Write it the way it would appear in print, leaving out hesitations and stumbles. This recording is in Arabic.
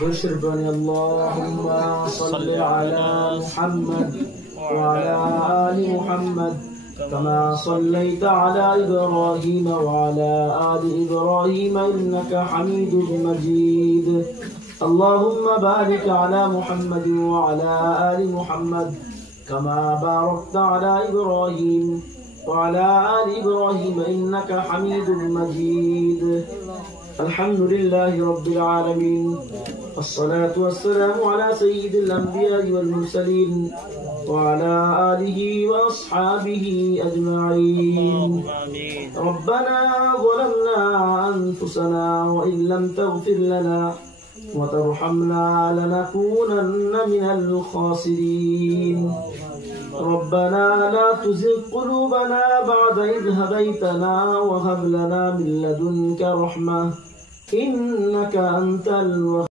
بشربني اللهم صل على محمد وعلى آل محمد كما صليت على إبراهيم وعلى آل إبراهيم إنك حميد مجيد. اللهم بارك على محمد وعلى آل محمد كما باركت على إبراهيم وعلى آل إبراهيم إنك حميد مجيد. الحمد لله رب العالمين، والصلاة والسلام على سيد الأنبياء والمرسلين وعلى آله وأصحابه أجمعين. ربنا ظلمنا أنفسنا وإن لم تغفر لنا وترحمنا لنكونن من الخاسرين. ربنا لا تزغ قلوبنا بعد إذ هديتنا وهب لنا من لدنك رحمة إنك أنت الوهاب.